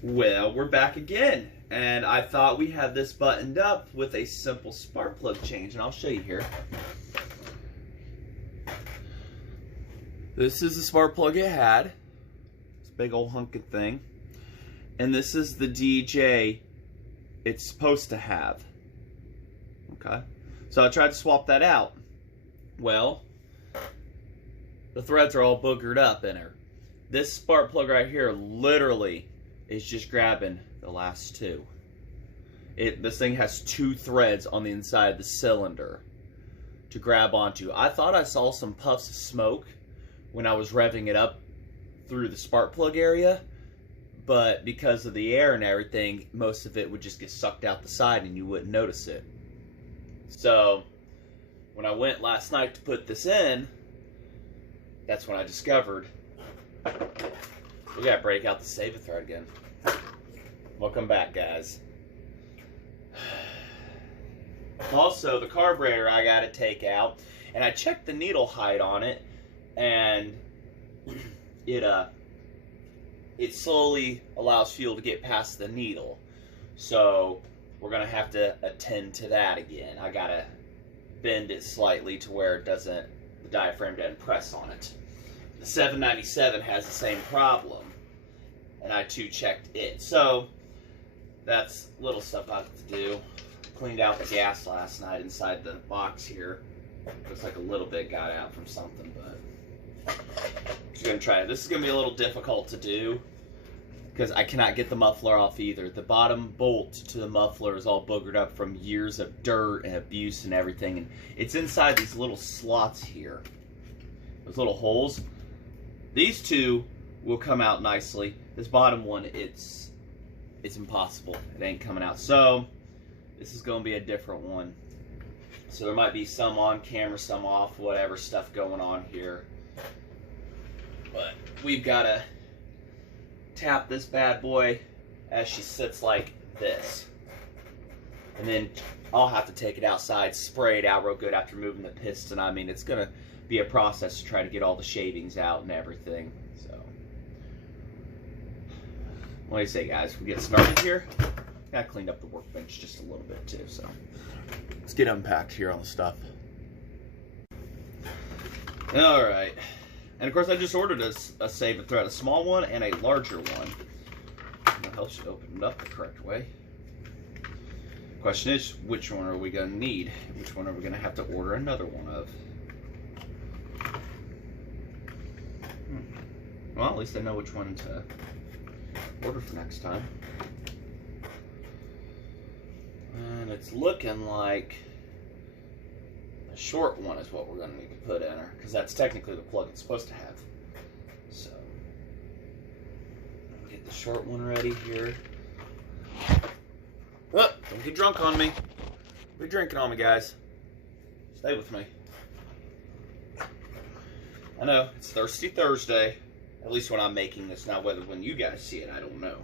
Well, we're back again, and I thought we had this buttoned up with a simple spark plug change, and I'll show you here. This is the spark plug it had. This big old hunking thing. And this is the DJ it's supposed to have. Okay? So I tried to swap that out. Well, the threads are all boogered up in her. This spark plug right here literally is just grabbing the last two. This thing has two threads on the inside of the cylinder to grab onto. I thought I saw some puffs of smoke when I was revving it up through the spark plug area, but because of the air and everything, most of it would just get sucked out the side and you wouldn't notice it. So when I went last night to put this in, that's when I discovered we gotta break out the saber thread again. Welcome back, guys. Also, the carburetor I gotta take out, and I checked the needle height on it, and it slowly allows fuel to get past the needle. So we're gonna have to attend to that again. I gotta bend it slightly to where it doesn't, the diaphragm doesn't press on it. The 797 has the same problem, and I too checked it. So that's little stuff I have to do. Cleaned out the gas last night inside the box here. Looks like a little bit got out from something, but I'm just gonna try it. This is gonna be a little difficult to do because I cannot get the muffler off either. The bottom bolt to the muffler is all boogered up from years of dirt and abuse and everything, and it's inside these little slots here. Those little holes. These two will come out nicely. This bottom one, it's impossible. It ain't coming out. So this is going to be a different one. So there might be some on camera, some off, whatever stuff going on here. But we've got to tap this bad boy as she sits like this. And then I'll have to take it outside, spray it out real good after moving the piston. I mean, it's going to be a process to try to get all the shavings out and everything. So what do you say, guys? We get started here. I cleaned up the workbench just a little bit too, so let's get unpacked here on the stuff. All right, and of course I just ordered a saber thread, a small one and a larger one. That helps you open it up the correct way. Question is, which one are we going to need? Which one are we going to have to order another one of? Well, at least I know which one to order for next time. And it's looking like the short one is what we're going to need to put in her, because that's technically the plug it's supposed to have. So, get the short one ready here. Oh, don't get drunk on me. Be drinking on me, guys. Stay with me. I know, it's Thirsty Thursday. At least when I'm making this. Now, whether when you guys see it, I don't know.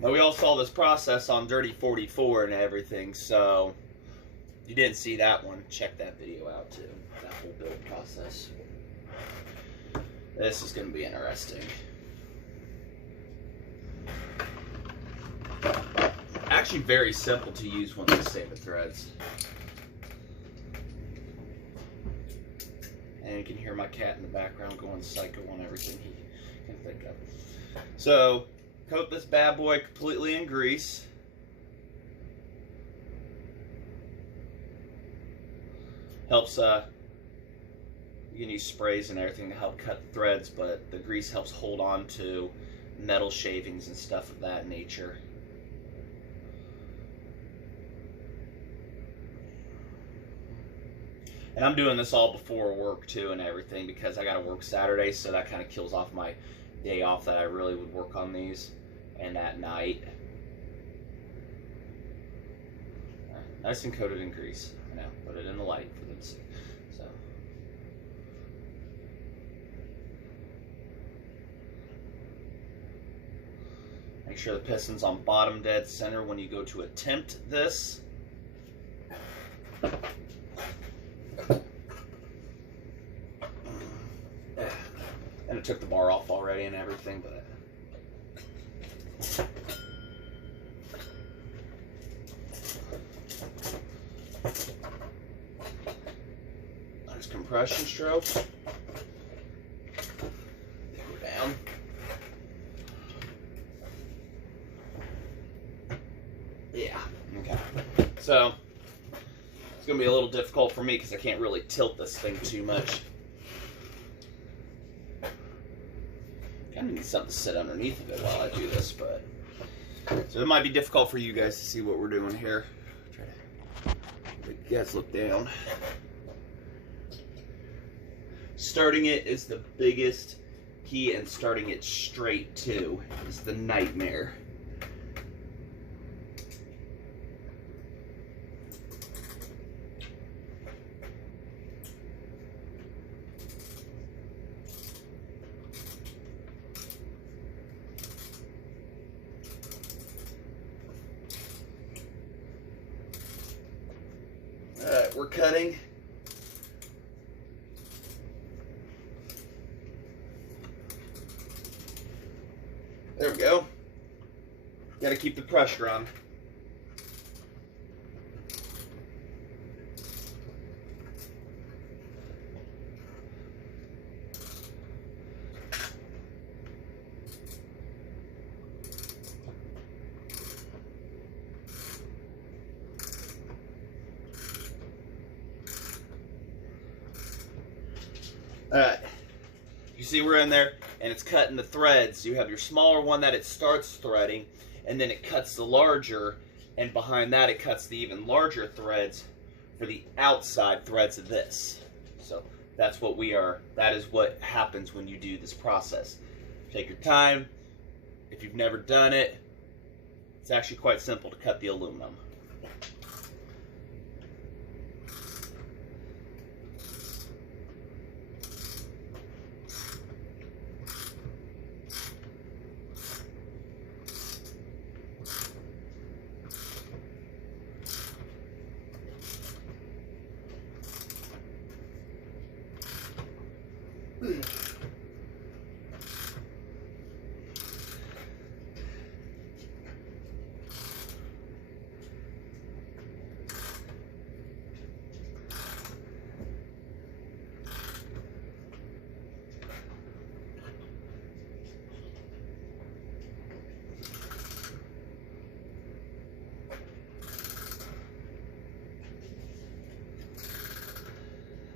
Now, we all saw this process on Dirty 44 and everything, so if you didn't see that one, check that video out too. That whole build process. This is going to be interesting. Actually, very simple to use one of these saber threads. And you can hear my cat in the background going psycho on everything he can think of. So, coat this bad boy completely in grease. Helps, you can use sprays and everything to help cut threads, but the grease helps hold on to metal shavings and stuff of that nature. And I'm doing this all before work too and everything because I got to work Saturday, so that kind of kills off my day off that I really would work on these. And at night, nice and coated in grease. I know, put it in the light for them to see. So, make sure the piston's on bottom dead center when you go to attempt this. And I took the bar off already and everything, but there's compression strokes. Go down. Yeah, okay. So it's gonna be a little difficult for me because I can't really tilt this thing too much. Kind of need something to sit underneath of it while I do this, but so it might be difficult for you guys to see what we're doing here. Try to make you guys look down. Starting it is the biggest key, and starting it straight too is the nightmare. Alright, we're cutting. There we go. Got to keep the pressure on. Alright, you see we're in there and it's cutting the threads. You have your smaller one that it starts threading, and then it cuts the larger, and behind that it cuts the even larger threads for the outside threads of this. So that's what that is what happens when you do this process. Take your time. If you've never done it, it's actually quite simple to cut the aluminum.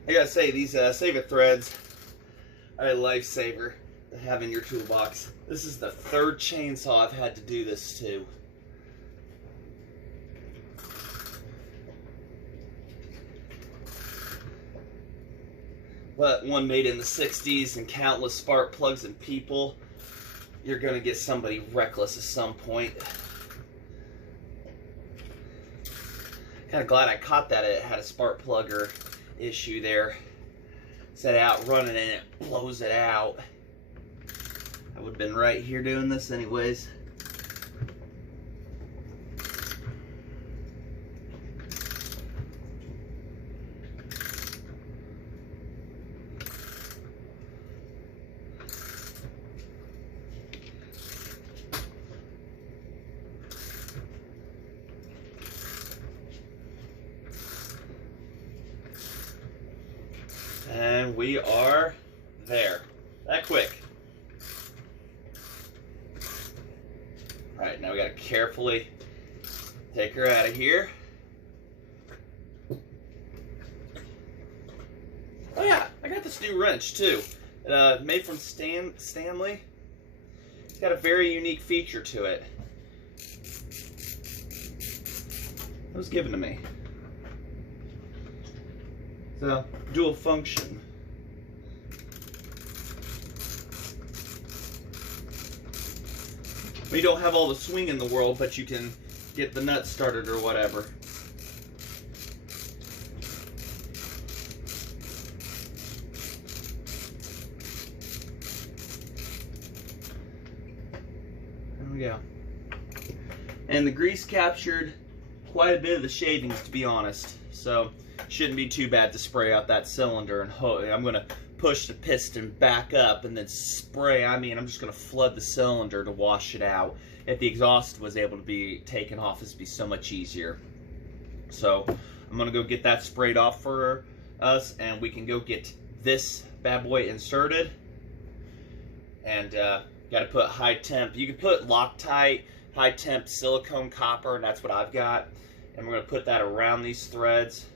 I gotta say, these Save-It threads are a lifesaver to have in your toolbox. This is the third chainsaw I've had to do this to. But one made in the 60s and countless spark plugs and people. You're gonna get somebody reckless at some point. Kinda glad I caught that it had a spark plugger issue there. Set it out running and it blows it out. I would have been right here doing this anyways. And we are there. That quick. Alright, now we gotta carefully take her out of here. Oh yeah, I got this new wrench too. Made from Stanley. It's got a very unique feature to it. It was given to me. So, dual function. You don't have all the swing in the world, but you can get the nuts started or whatever. There we go. And the grease captured quite a bit of the shavings, to be honest. So shouldn't be too bad to spray out that cylinder, and I'm going to push the piston back up and then spray. I mean, I'm just going to flood the cylinder to wash it out. If the exhaust was able to be taken off, this would be so much easier. So I'm going to go get that sprayed off for us, and we can go get this bad boy inserted. And got to put high temp. You can put Loctite, high temp silicone copper, and that's what I've got. And we're going to put that around these threads.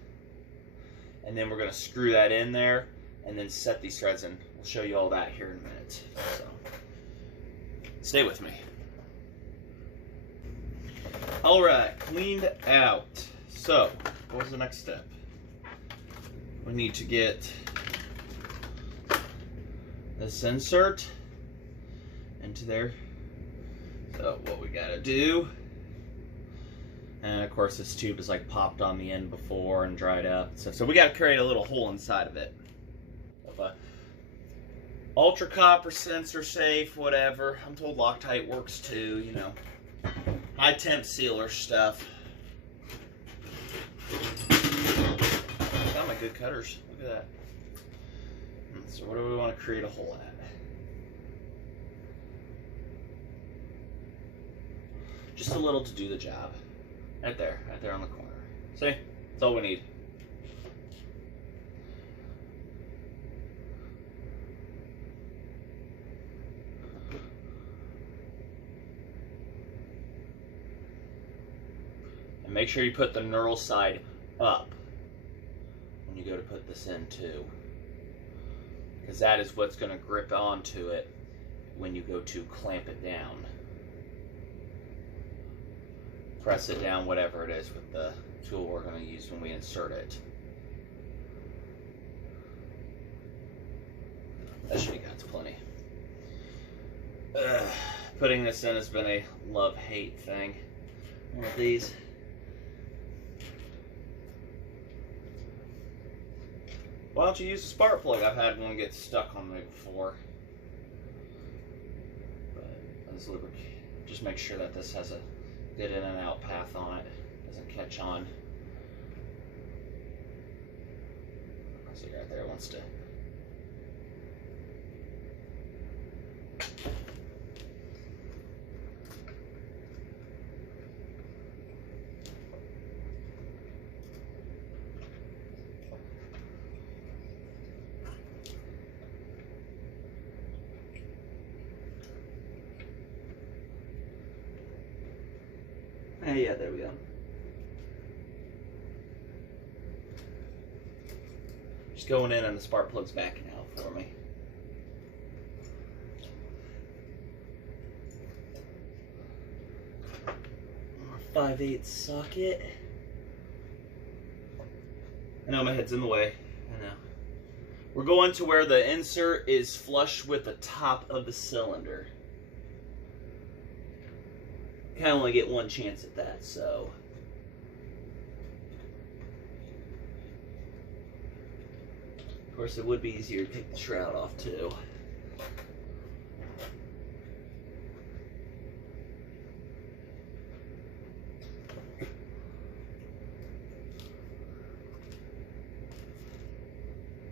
And then we're going to screw that in there and then set these threads, and we'll show you all that here in a minute. So stay with me. All right, cleaned out. So what was the next step? We need to get this insert into there. So what we gotta do, and of course this tube is like popped on the end before and dried up. So we gotta create a little hole inside of it. Ultra copper, sensor safe, whatever. I'm told Loctite works too, you know. High temp sealer stuff. Got my good cutters. Look at that. So what do we want to create a hole at? Just a little to do the job. Right there on the corner. See? That's all we need. And make sure you put the knurl side up when you go to put this in too, because that is what's going to grip onto it when you go to clamp it down. Press it down, whatever it is, with the tool we're going to use when we insert it. That should be good. It's plenty. Putting this in has been a love-hate thing. One of these. Why don't you use a spark plug? I've had one get stuck on me before. But this just make sure that this has a good in and out path on it. Doesn't catch on. See right there, it wants to. Yeah, there we go. Just going in and the spark plug's backing out for me. A 5/8 socket. I know my head's in the way. I know. We're going to where the insert is flush with the top of the cylinder. Kind of only get one chance at that, so. Of course, it would be easier to take the shroud off too.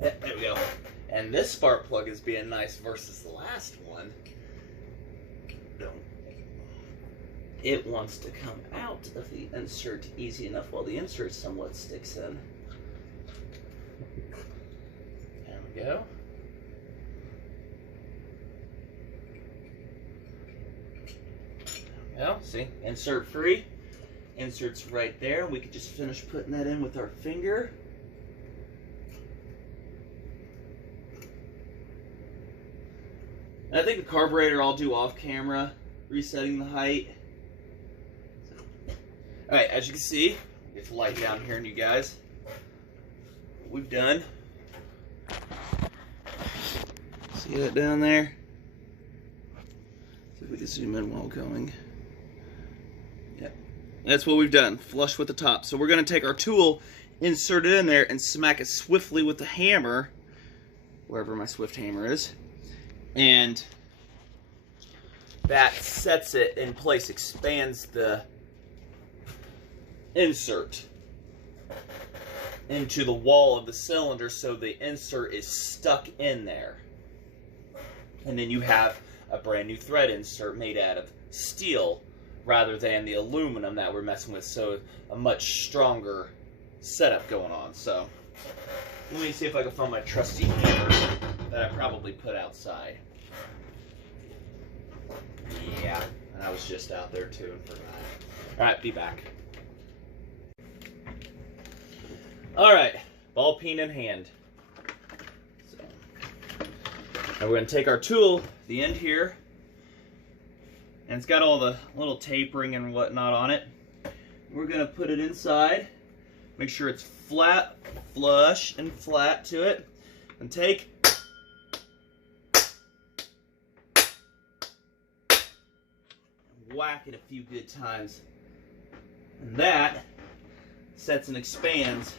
Yeah, there we go. And this spark plug is being nice versus the last one. It wants to come out of the insert easy enough while the insert somewhat sticks in. There we go. Well, see, insert free. Insert's right there. We could just finish putting that in with our finger. And I think the carburetor I'll do off camera, resetting the height. Alright, as you can see, get the light down here on you guys. What we've done. See that down there? See if we can zoom in while going. Yep. That's what we've done. Flush with the top. So we're going to take our tool, insert it in there, and smack it swiftly with the hammer, wherever my swift hammer is. And that sets it in place, expands the insert into the wall of the cylinder so the insert is stuck in there. And then you have a brand new thread insert made out of steel rather than the aluminum that we're messing with, so a much stronger setup going on. So let me see if I can find my trusty hammer that I probably put outside. Yeah, I was just out there too and forgot. Alright, be back. Alright, ball peen in hand. So, now we're going to take our tool, the end here, and it's got all the little tapering and whatnot on it. We're going to put it inside, make sure it's flat, flush and flat to it, and take whack it a few good times. And that sets and expands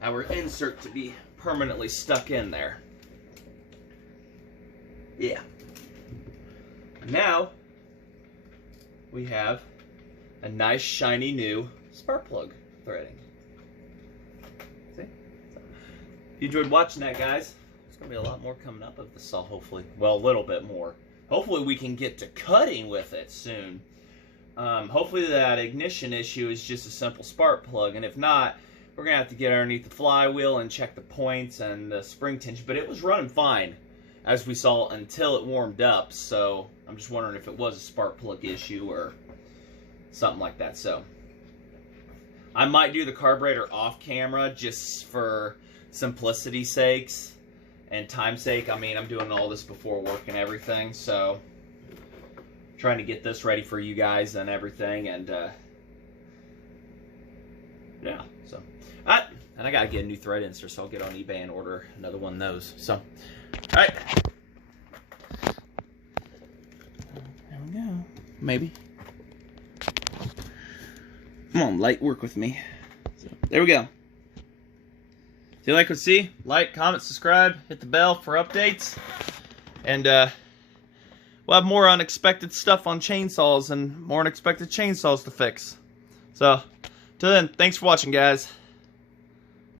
our insert to be permanently stuck in there. Yeah. Now we have a nice shiny new spark plug threading. See? If you enjoyed watching that, guys, there's going to be a lot more coming up of the saw, hopefully. Well, a little bit more. Hopefully we can get to cutting with it soon. Hopefully that ignition issue is just a simple spark plug, and if not, we're going to have to get underneath the flywheel and check the points and the spring tension. But it was running fine, as we saw, until it warmed up. So I'm just wondering if it was a spark plug issue or something like that. So I might do the carburetor off camera just for simplicity's sakes and time's sake. I mean, I'm doing all this before work and everything, so trying to get this ready for you guys and everything. And yeah, so and I gotta get a new thread insert, so I'll get on eBay and order another one of those. So, all right, there we go. Maybe. Come on, light, work with me. So, there we go. If you like what you see, like, comment, subscribe, hit the bell for updates, and we'll have more unexpected stuff on chainsaws and more unexpected chainsaws to fix. So, till then, thanks for watching, guys.